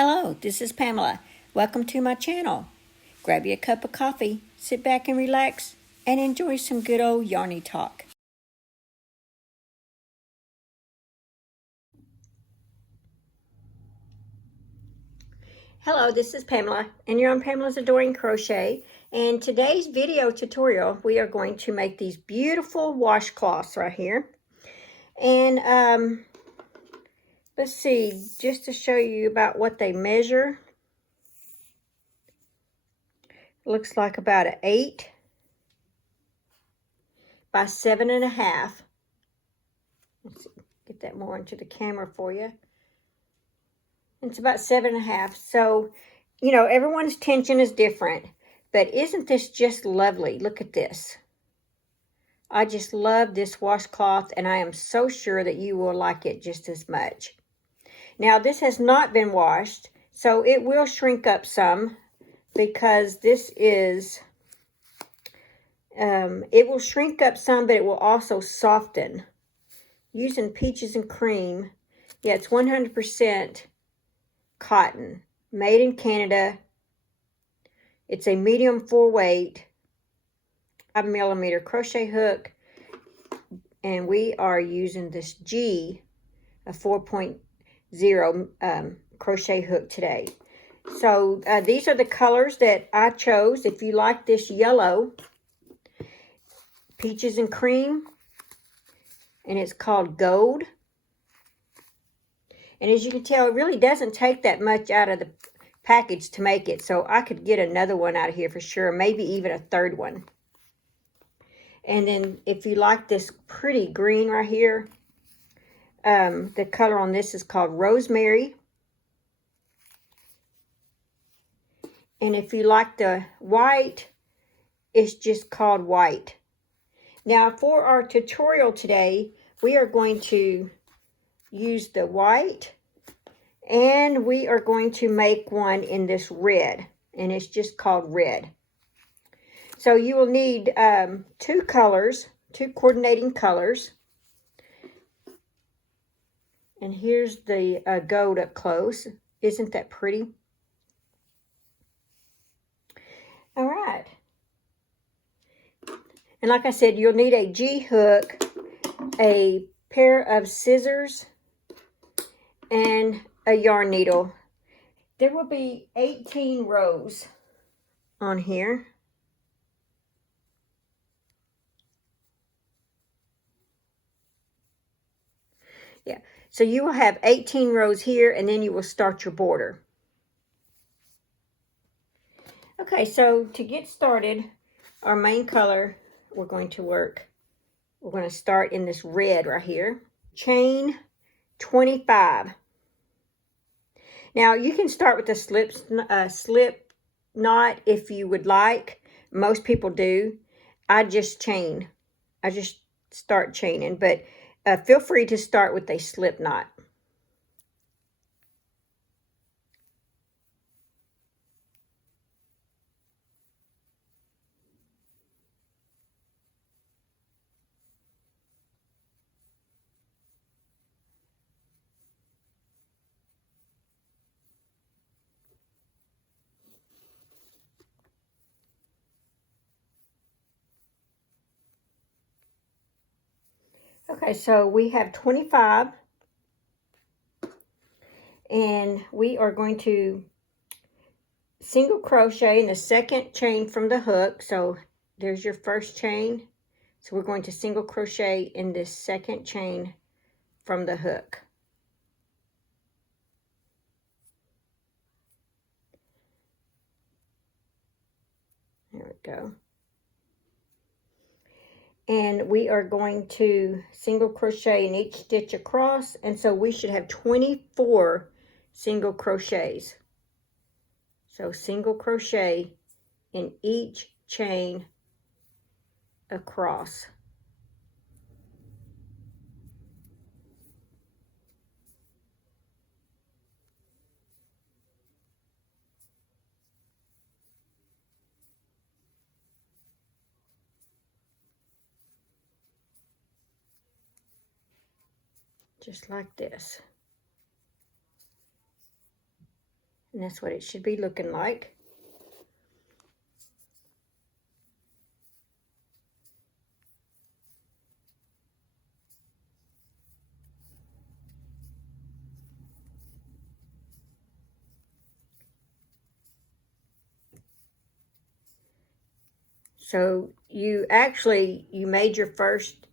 Hello, this is Pamela. Welcome to my channel. Grab you a cup of coffee, sit back and relax, and enjoy some good old yarny talk. Hello, this is Pamela, and you're on Pamela's Adoring Crochet. And today's video tutorial, we are going to make these beautiful washcloths right here. And let's see, just to show you about what they measure. Looks like about an 8 by 7.5. Let's see, get that more into the camera for you. It's about 7.5. So, you know, everyone's tension is different, but isn't this just lovely? Look at this. I just love this washcloth, and I am so sure that you will like it just as much. Now, this has not been washed, so it will shrink up some because this is, it will shrink up some, but it will also soften. Using peaches and cream. Yeah, it's 100% cotton, made in Canada. It's a medium 4 weight, 5mm crochet hook, and we are using this G, a 4.0 crochet hook today. So these are the colors that I chose. If you like this yellow, peaches and cream, and it's called gold. And as you can tell, it really doesn't take that much out of the package to make it. So I could get another one out of here for sure, maybe even a third one. And then if you like this pretty green right here, the color on this is called Rosemary. And if you like the white, it's just called White. Now for our tutorial today, we are going to use the white, and we are going to make one in this red, and it's just called Red. So you will need 2 colors, 2 coordinating colors. And here's the gold up close. Isn't that pretty? All right. And like I said, you'll need a G hook, a pair of scissors, and a yarn needle. There will be 18 rows on here. Yeah, so you will have 18 rows here, and then you will start your border. Okay, so to get started, our main color we're going to start in this red right here. Chain 25. Now you can start with a slip knot if you would like. Most people do. I just start chaining, but feel free to start with a slip knot. Okay, so we have 25, and we are going to single crochet in the second chain from the hook. So there's your first chain. So we're going to single crochet in this second chain from the hook. There we go. And we are going to single crochet in each stitch across, and so we should have 24 single crochets. So single crochet in each chain across. Just like this. And that's what it should be looking like. So you made your first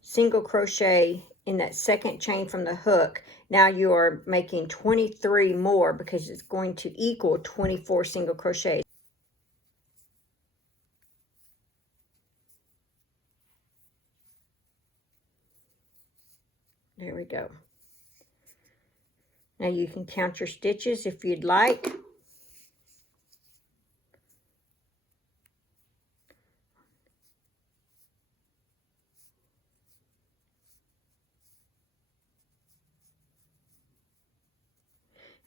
single crochet in that second chain from the hook. Now you are making 23 more because it's going to equal 24 single crochets. There we go. Now you can count your stitches if you'd like.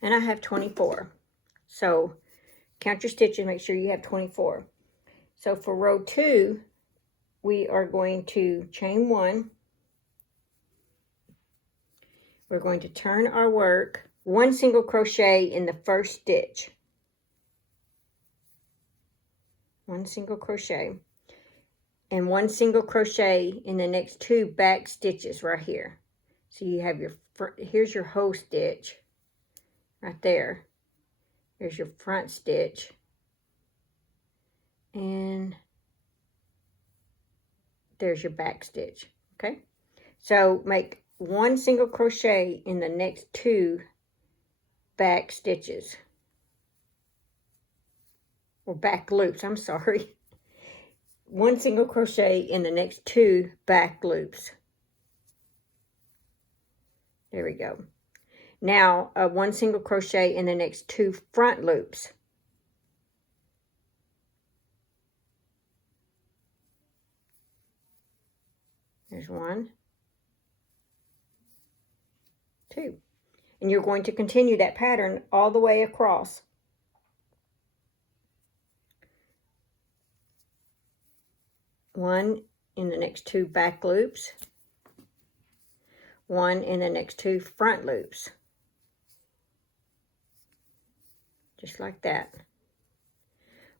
And I have 24. So count your stitches, make sure you have 24. So for row 2, we are going to chain 1. We're going to turn our work, 1 single crochet in the first stitch. 1 single crochet. And 1 single crochet in the next 2 back stitches right here. So you have your, here's your hoe stitch right there. There's your front stitch. And there's your back stitch, okay? So make 1 single crochet in the next 2 back stitches. Or back loops, I'm sorry. 1 single crochet in the next 2 back loops. There we go. Now, 1 single crochet in the next 2 front loops. There's 1, 2. And you're going to continue that pattern all the way across. One in the next 2 back loops. 1 in the next 2 front loops. Just like that.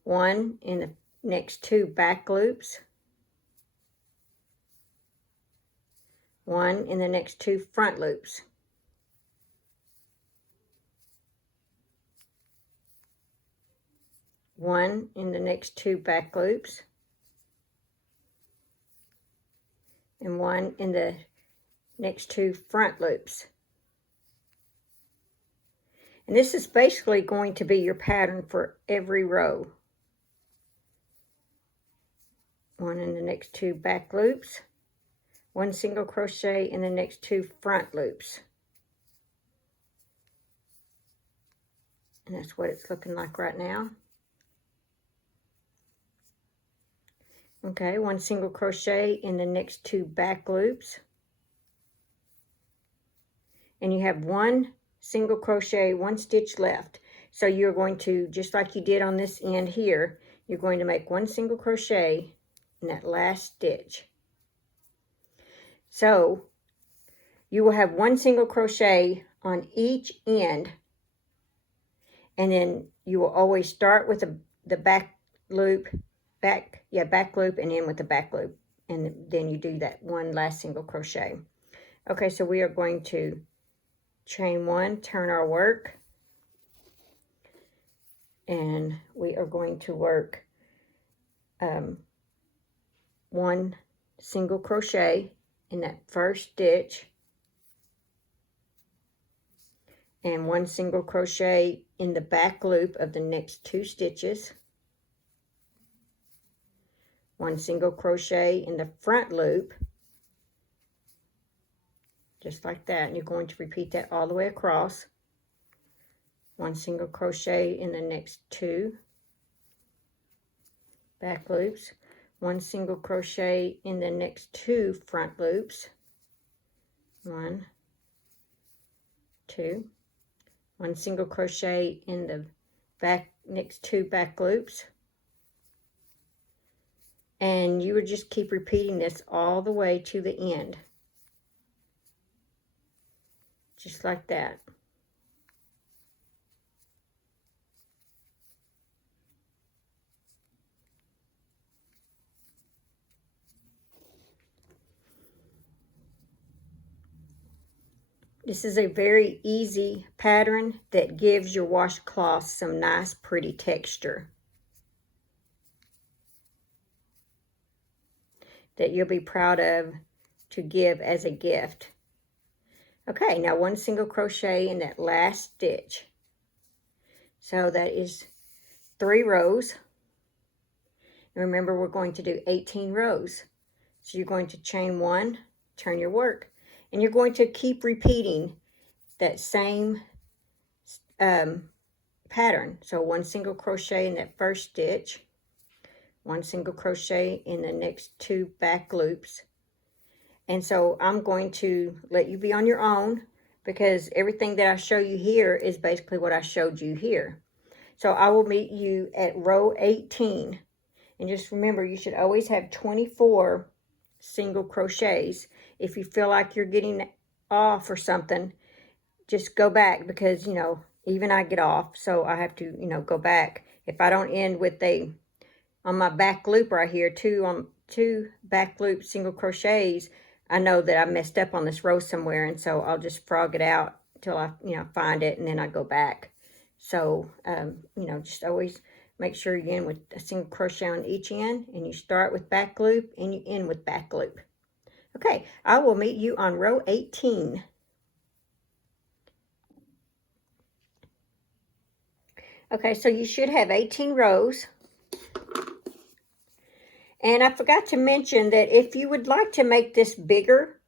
1 in the next 2 back loops. 1 in the next 2 front loops. One in the next 2 back loops. And 1 in the next 2 front loops. And this is basically going to be your pattern for every row. 1 in the next 2 back loops. 1 single crochet in the next 2 front loops. And that's what it's looking like right now. Okay, 1 single crochet in the next 2 back loops. And you have 1 single crochet, 1 stitch left. So you're going to, just like you did on this end here, you're going to make 1 single crochet in that last stitch. So you will have 1 single crochet on each end, and then you will always start with the back loop, back loop, and end with the back loop, and then you do that 1 last single crochet. Okay, so we are going to chain 1, turn our work, and we are going to work 1 single crochet in that first stitch, and 1 single crochet in the back loop of the next 2 stitches, 1 single crochet in the front loop, just like that, and you're going to repeat that all the way across. 1 single crochet in the next 2 back loops, 1 single crochet in the next 2 front loops, 1, 2, 1 single crochet in the next 2 back loops, and you would just keep repeating this all the way to the end, just like that. This is a very easy pattern that gives your washcloth some nice, pretty texture that you'll be proud of to give as a gift. Okay, now one single crochet in that last stitch. So that is 3 rows. And remember, we're going to do 18 rows. So you're going to chain 1, turn your work, and you're going to keep repeating that same pattern. So 1 single crochet in that first stitch, 1 single crochet in the next 2 back loops. And so I'm going to let you be on your own, because everything that I show you here is basically what I showed you here. So I will meet you at row 18. And just remember, you should always have 24 single crochets. If you feel like you're getting off or something, just go back, because, you know, even I get off, so I have to, you know, go back. If I don't end with on my back loop right here, two back loop single crochets, I know that I messed up on this row somewhere, and so I'll just frog it out till I, you know, find it, and then I go back. So, you know, just always make sure you end with a single crochet on each end, and you start with back loop and you end with back loop. Okay, I will meet you on row 18. Okay, so you should have 18 rows. And I forgot to mention that if you would like to make this bigger,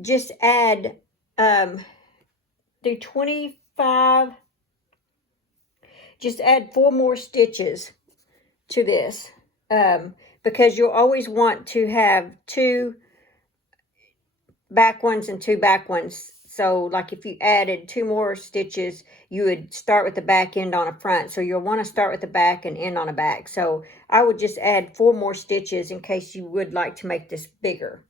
just add, do 25, just add 4 more stitches to this, because you'll always want to have 2 back ones and 2 back ones. So like if you added 2 more stitches, you would start with the back, end on a front. So you'll want to start with the back and end on a back. So I would just add 4 more stitches in case you would like to make this bigger.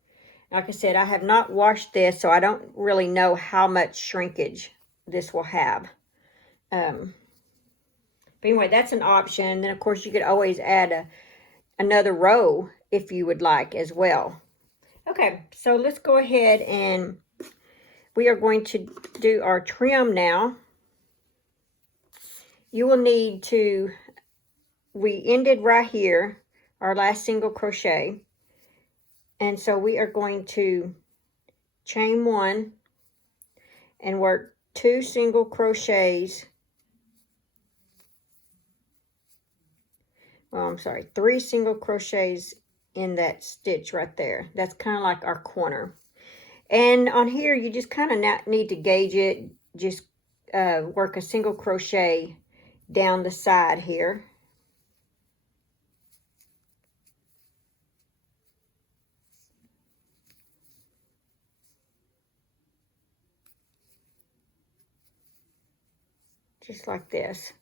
Like I said, I have not washed this, so I don't really know how much shrinkage this will have. But anyway, that's an option. Then of course you could always add another row if you would like as well. Okay, so let's go ahead and we are going to do our trim now. You will need to, we ended right here, our last single crochet. And so we are going to chain 1 and work 2 single crochets. Well, I'm sorry, 3 single crochets in that stitch right there. That's kind of like our corner. And on here, you just kind of need to gauge it. Just work a single crochet down the side here. Just like this.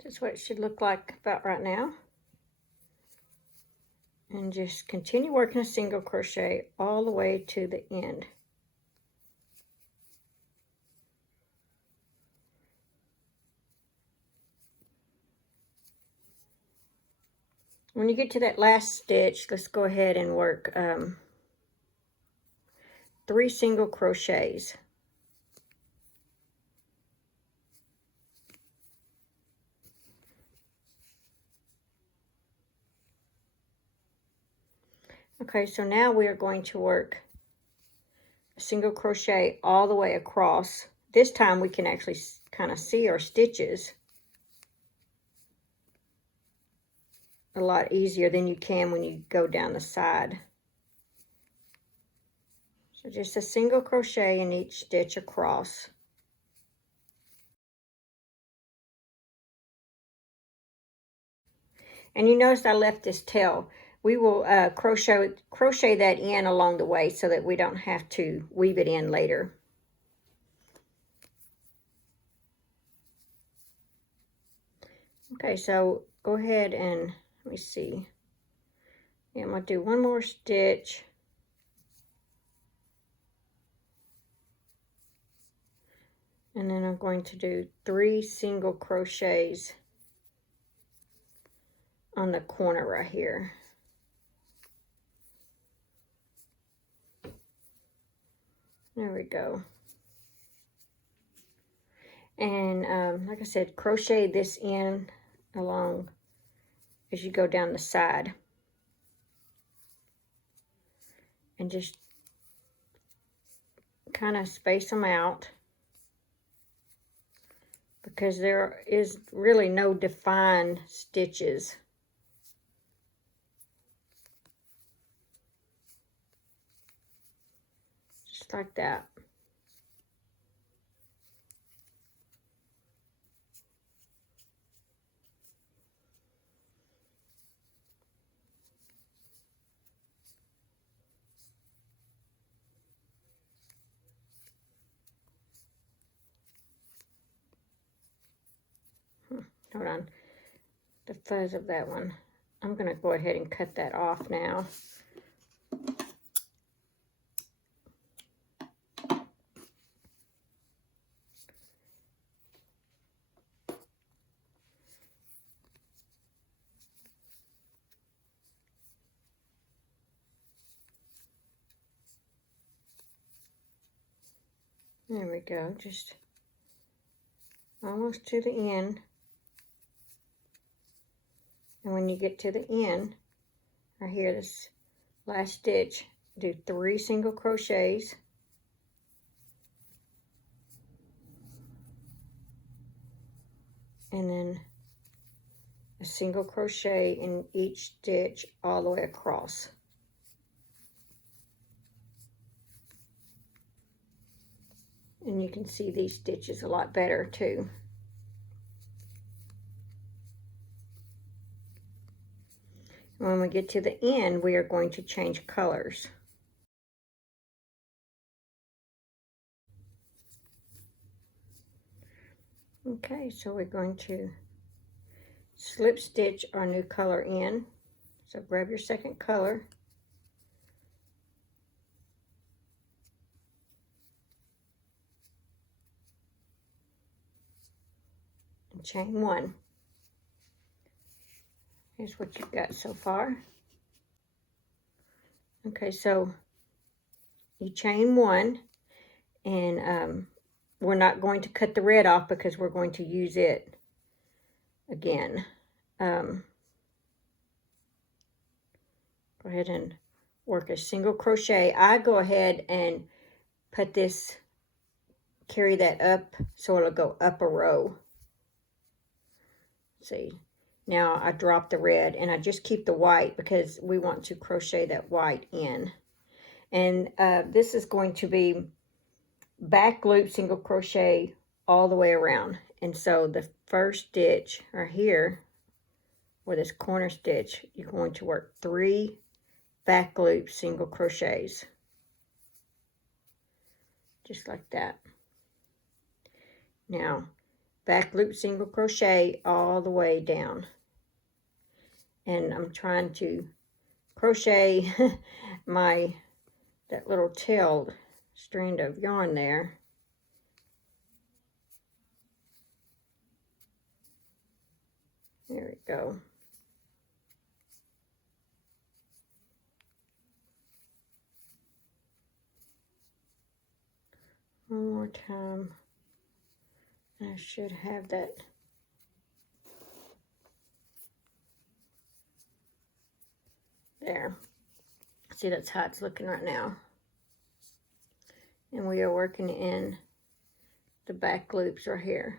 Just what it should look like about right now. And just continue working a single crochet all the way to the end. When you get to that last stitch, let's go ahead and work 3 single crochets. Okay, so now we are going to work a single crochet all the way across. This time we can actually kind of see our stitches a lot easier than you can when you go down the side. So just a single crochet in each stitch across. And you notice I left this tail. We will crochet that in along the way so that we don't have to weave it in later. Okay, so go ahead and, let me see. Yeah, I'm going to do one more stitch. And then I'm going to do 3 single crochets on the corner right here. There we go. And like I said, crochet this in along as you go down the side. And just kind of space them out, because there is really no defined stitches. Just like that. Hold on, the fuzz of that one. I'm going to go ahead and cut that off now. There we go, just almost to the end. And when you get to the end, right here, this last stitch, do 3 single crochets. And then a single crochet in each stitch all the way across. And you can see these stitches a lot better too. When we get to the end, we are going to change colors. Okay, so we're going to slip stitch our new color in. So grab your second color. And chain 1. Here's what you've got so far. Okay, so you chain 1, and we're not going to cut the red off because we're going to use it again. Go ahead and work a single crochet. I go ahead and put this, carry that up so it'll go up a row. See, now I drop the red and I just keep the white because we want to crochet that white in. And this is going to be back loop single crochet all the way around. And so the first stitch right here, where this corner stitch, you're going to work 3 back loop single crochets, just like that. Now back loop single crochet all the way down, and I'm trying to crochet that little tailed strand of yarn there. There we go. One more time. I should have that. There. See, that's how it's looking right now. And we are working in the back loops right here.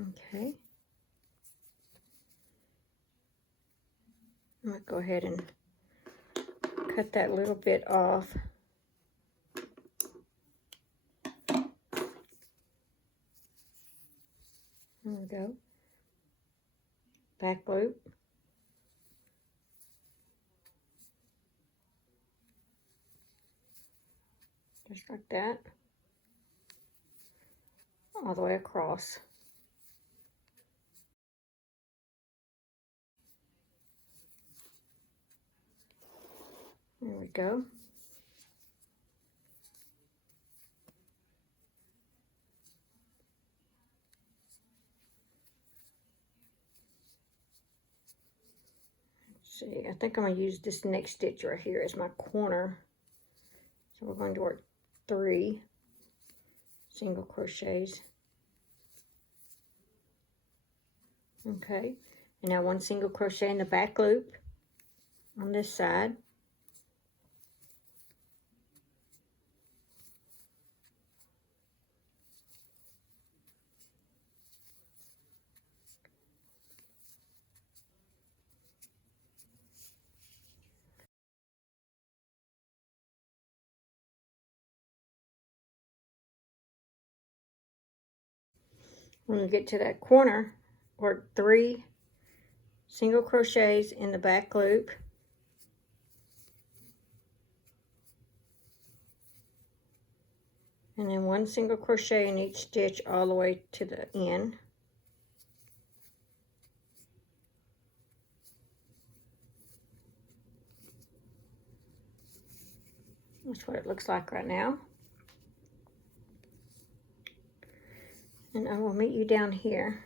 Okay. I'm going to go ahead and cut that little bit off. There we go. Back loop. just like that, all the way across. There we go. See, I think I'm going to use this next stitch right here as my corner. So we're going to work 3 single crochets. Okay, and now 1 single crochet in the back loop on this side. When you get to that corner, work 3 single crochets in the back loop, and then 1 single crochet in each stitch all the way to the end. That's what it looks like right now. And I will meet you down here.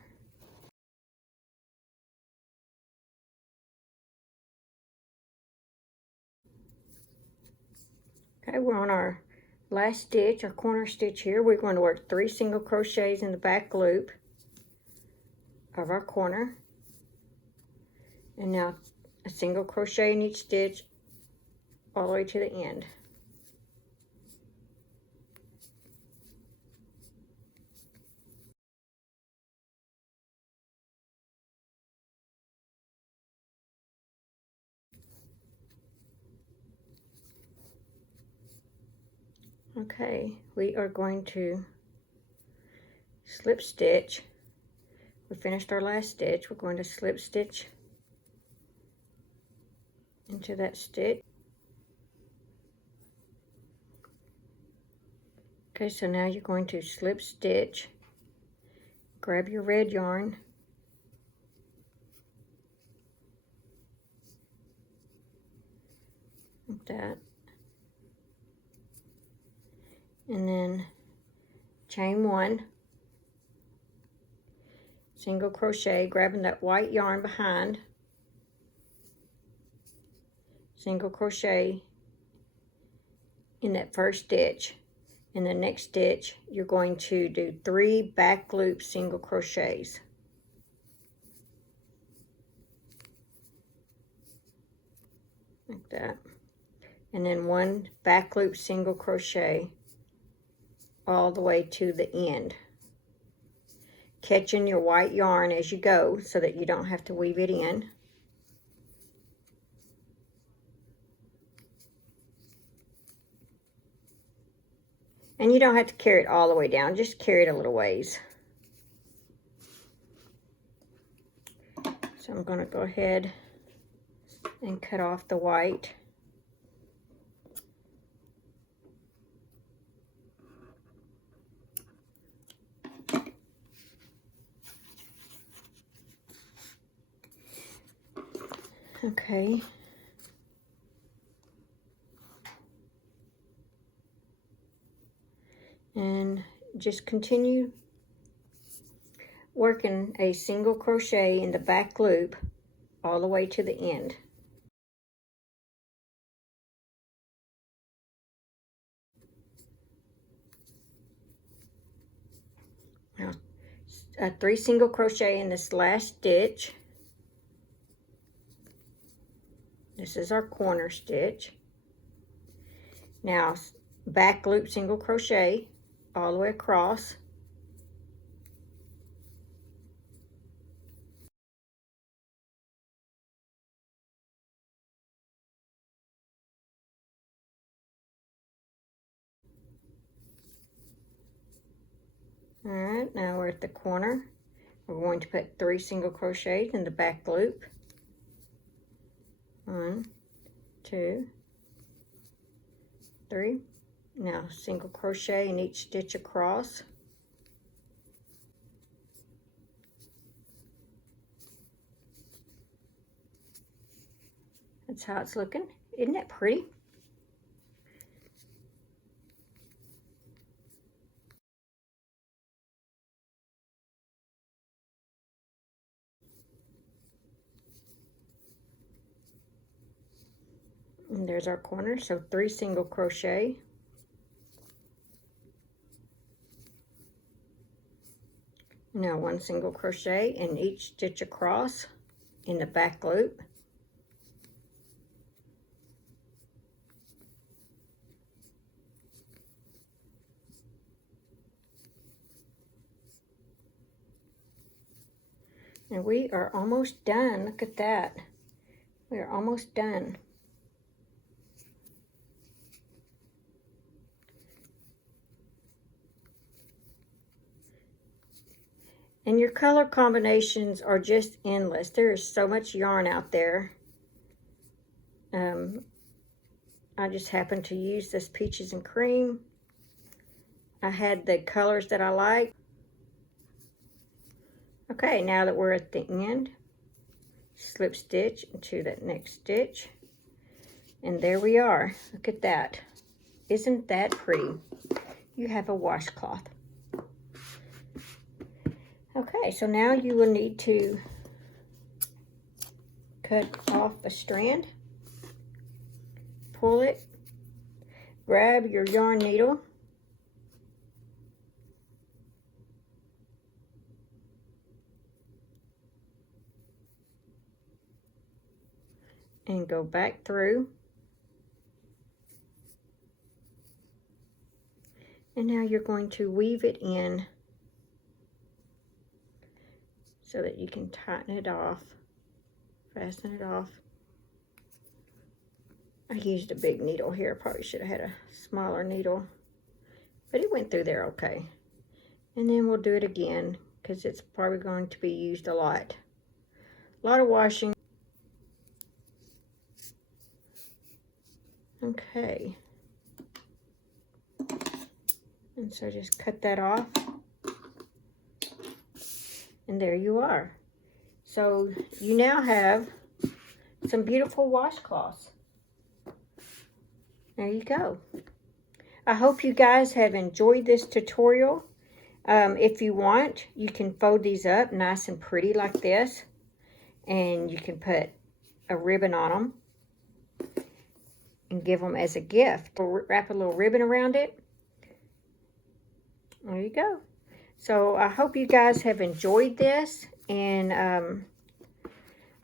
Okay, we're on our last stitch, our corner stitch here. We're going to work 3 single crochets in the back loop of our corner. And now a single crochet in each stitch all the way to the end. Okay, we are going to slip stitch. We finished our last stitch. We're going to slip stitch into that stitch. Okay, so now you're going to slip stitch, grab your red yarn, like that, and then chain 1, single crochet, grabbing that white yarn behind, single crochet in that first stitch. In the next stitch, you're going to do 3 back loop single crochets. Like that. And then 1 back loop single crochet all the way to the end. Catching your white yarn as you go so that you don't have to weave it in. And you don't have to carry it all the way down, just carry it a little ways. So I'm going to go ahead and cut off the white. Okay. And just continue working a single crochet in the back loop all the way to the end. Now, 3 single crochet in this last stitch. This is our corner stitch. Now, back loop single crochet all the way across. All right, now we're at the corner. We're going to put 3 single crochets in the back loop. 1, 2, 3. Now single crochet in each stitch across. That's how it's looking. Isn't that pretty? And there's our corner, so 3 single crochet. Now 1 single crochet in each stitch across in the back loop. And we are almost done. Look at that. We are almost done. And your color combinations are just endless. There is so much yarn out there. I just happened to use this peaches and cream. I had the colors that I like. Okay, now that we're at the end, slip stitch into that next stitch. And there we are. Look at that. Isn't that pretty? You have a washcloth. Okay, so now you will need to cut off a strand, pull it, grab your yarn needle, and go back through. And now you're going to weave it in so that you can tighten it off, fasten it off. I used a big needle here. Probably should have had a smaller needle, but it went through there okay. And then we'll do it again because it's probably going to be used a lot. A lot of washing. Okay. And so just cut that off. And there you are. So you now have some beautiful washcloths. There you go. I hope you guys have enjoyed this tutorial. If you want, you can fold these up nice and pretty like this. And you can put a ribbon on them and give them as a gift. Or wrap a little ribbon around it. There you go. So I hope you guys have enjoyed this, and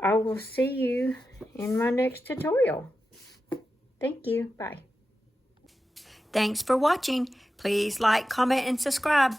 I will see you in my next tutorial. Thank you. Bye. Thanks for watching. Please like, comment, and subscribe.